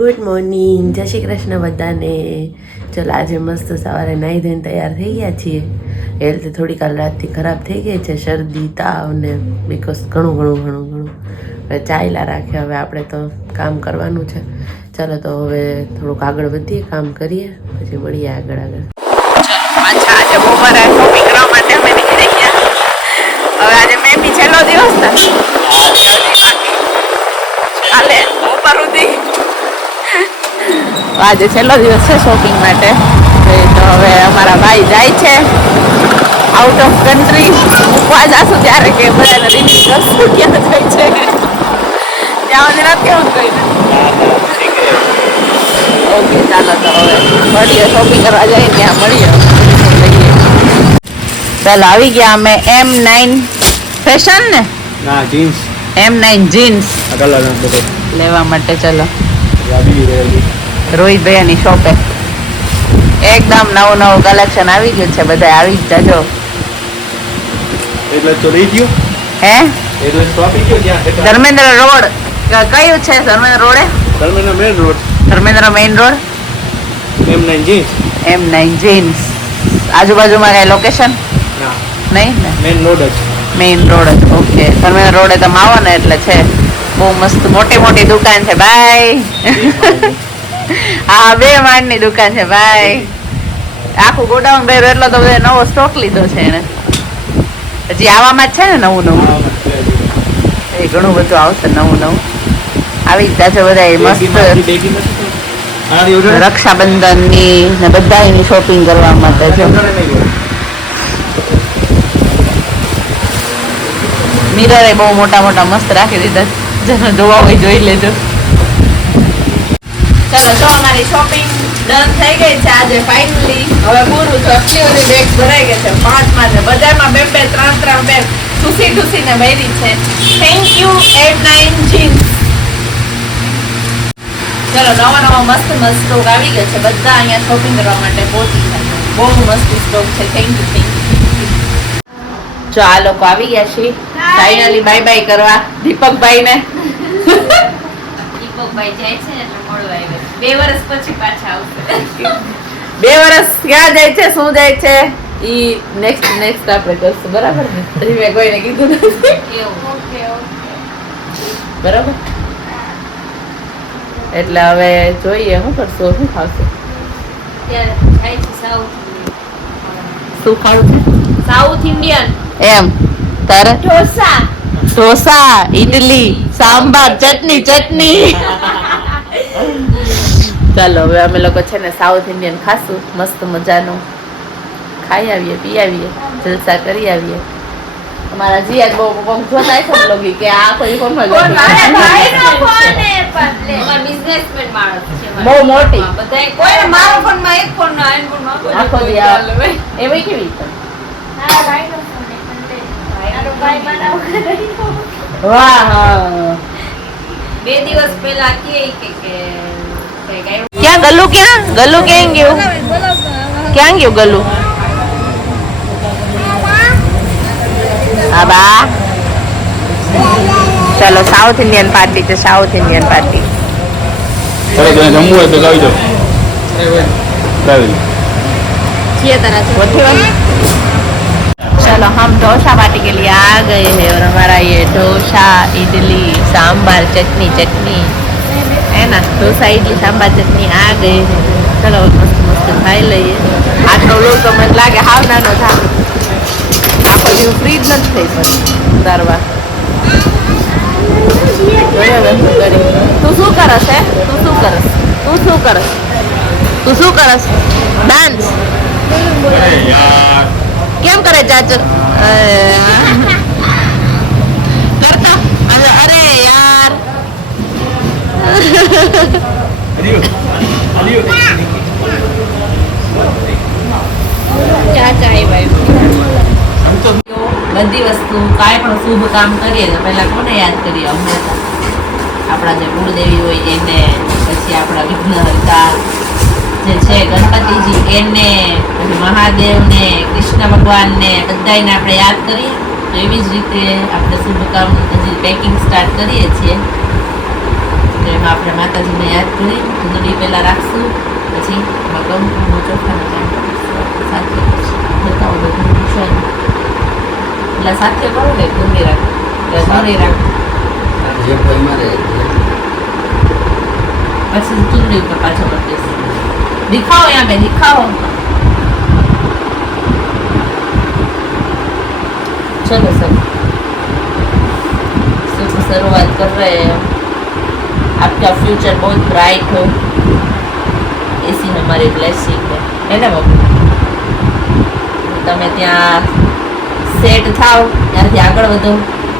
Good morning, જય શ્રી કૃષ્ણ બધાને. ચલો આજે મસ્ત સવારે નાહી ધોઈને તૈયાર થઈ ગયા છીએ. હેલ્થ થોડી કાલ રાતથી ખરાબ થઈ ગઈ છે, શરદી તાવ ને બીકોઝ ઘણું હવે ચાલ્યા રાખે. હવે આપણે તો કામ કરવાનું છે. ચાલો તો હવે થોડુંક આગળ વધીએ, કામ કરીએ, પછી મળીએ આગળ. પાછા આજે બપોરે શોપિંગ કરવા માટે અમે નીકળી ગયા. હવે આજે મેં બી છેલ્લો દિવસ ને કાલે બપોર સુધી આજે છેલ્લો દિવસ છે શોપિંગ માટે. તો હવે અમારા ભાઈ જાય છે આઉટ ઓફ કન્ટ્રી. મૂકવા જશું ત્યારે કે બધાને રિલીઝ કરશું ક્યાં જાય છે, ત્યાં સુધી નથી કેવું કહીને. ઓકે ચાલો તો હવે મળીએ, શોપિંગ કરવા જઈએ ત્યાં મળીએ. ચાલો આવી ગયા અમે M9 ફેશન ને ના જીન્સ M9 જીન્સ લેવા માટે. ચલો રોહિત ભૈયાની શોપે એકદમ નવું કલેક્શન આવી ગયું છે. બધા આવી જ જજો. એટલે તો લઈ ગયો હે એટલે શોપિંગ ગયો ત્યાં ધર્મેન્દ્ર રોડ કયું છે? ધર્મેન્દ્ર રોડે Dharmendra main road. Dharmendra main road M9 jeans. M9 jeans. આજુબાજુમાં કઈ લોકેશન ના નહીં ને? મેઇન રોડ જ. મેઇન રોડ જ. ઓકે ધર્મેન્દ્ર રોડે તમે આવો ને એટલે છે. બહુ મસ્ત મોટી દુકાન છે ભાઈ. હા 2 માળની દુકાન છે ભાઈ. આખું ગોડાઉન ભર્યું એટલો તો નવો સ્ટોક લીધો છે એને. હજી આવામાં જ છે ને નવું એ ઘણું બધું આવશે નવું. આવી જ જાજો બધા મસ્ત રક્ષાબંધનની ને બધાની શોપિંગ કરવા માટે છે. મિરર એ બહુ મોટા મસ્ત રાખી દીધા. જેને જોવા હોય જોઈ લેજો. ચાલો તો અમારી શોપિંગ ડન થઈ ગઈ છે આજે ફાઇનલી. હવે પૂરું છે. આટલી બધી બેગ્સ ભરાઈ ગઈ છે 5 માં છે. બજારમાં 2 3 બેગ ઠૂસીને ભરી છે. Thank you M9 jeans. ચલો નવા મસ્ત સ્ટોક આવી ગયો છે. બધા અહીંયા શોપિંગ કરવા માટે પહોંચી જાય. બહુ મસ્ત સ્ટોક છે. Thank you. જો આ લોકો આવી ગયા છે ફાઇનલી બાય બાય કરવા દીપકભાઈ ને. દીપકભાઈ જાય છે એટલે મળવા આવ્યા. 2 વર્ષ પછી પાછા આવશે. 2 વર્ષ ક્યાં જાય છે, શું જાય છે ઈ નેક્સ્ટ આપણે કરશું. બરાબર ને? હજી મેં કોઈને કીધું નથી. બરાબર. એટલે હવે જોઈએ શું કરશું, શું ખાવશું. શું ખાવું છે? સાઉથ ઇન્ડિયન એમ તારે ઢોસા, ઇડલી, સાંભાર, ચટણી. ચાલો હવે અમે લોકો છે ને સાઉથ ઇન્ડિયન ખાશું. મસ્ત મજાનું ખાઈ આવીએ, પી આવીએ, જલસા કરી આવીએ. અમારા જીયા બહુ જોતા છે લોગી કે આ કોઈ ફોનમાં બિઝનેસમેન માણસ છે. બહુ મોટી બધા કોઈ મારો ફોનમાં એક ફોન નો આઈન ફોન માં આખો દી એવી કેવી છે. હા ભાઈ નો ફોન મારો ભાઈ બનાવ વાહ. 2 દિવસ પહેલા કે ક્યાં ગલ્લુ ક્યાં ગયું? ક્યાં ગયું ગલ્લુ? આબા ચલો સાઉથ ઇન્ડિયન પાર્ટી છે. South Indian party. ચલો તને જમવું હોય તો આવી જાઓ. चलो हम डोसा पार्टी के लिए आ गए हैं और हमारा ये डोसा इडली सांभर चटनी है ना. डोसा इडली सांभर चटनी आ गए हैं. चलो मस्त खाई લઈએ. આટલો લોટ તો મને લાગે હાવ નાનો થાય. પછી ફ્રીજ નથી થઈ પણ ઉતારવા. તું શું કરસ હે? તું શું કરસ? ડાન્સ કેમ કરે ચાચુ? કરતા અરે યાર. બધી વસ્તુ કાંઈ પણ શુભ કામ કરીએ તો પહેલા કોને યાદ કરીએ? અમને આપણા જે કુળદેવી હોય એને, પછી આપણા વિઘ્નહર્તા જે છે ગણપતિજી એને, પછી મહાદેવને, કૃષ્ણ ભગવાનને, બધાને આપણે યાદ કરીએ. તો એવી જ રીતે આપણે શુભ કામ હજી પેકિંગ સ્ટાર્ટ કરીએ છીએ. તો એમાં આપણે માતાજીને યાદ કરી ચૂંદડી પહેલાં રાખશું, પછી એમાં કંકુનો ચોખાનો ચાંદ કરીશું સાથે બતાવો બધું વિષય એટલે સાથે કરો ને ગુંદી રાખો એટલે ઘરે રાખો જે કોઈ મારે પછી ચૂંદડી ઉપર પાછો કરી દઈશું. દિખાઓ યા બે દિખાઓ. चलो सब शुभ शुरुआत कर रहे हैं. आपका फ्यूचर बहुत ब्राइट हो, ऐसी हमारी ब्लेसिंग है ना मम्मी? તમે ત્યાં સેટ થાવ ત્યારથી આગળ વધો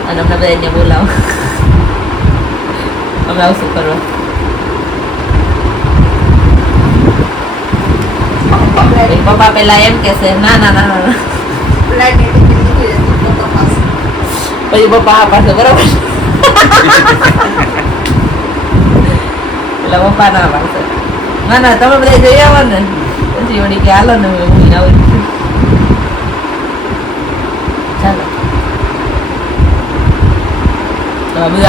અને અમને બધાને બોલાવો, અમે આવશું કરવા. પપ્પા પેલા એમ કહેશે ના ના ના ના, પછી પપ્પા આ પાસે બરોબર એટલે પપ્પા ના પાસે ના ના તમે બધા જઈ આવો ને, પછી વળી કે હાલો ને હું આવું. ચાલો બધા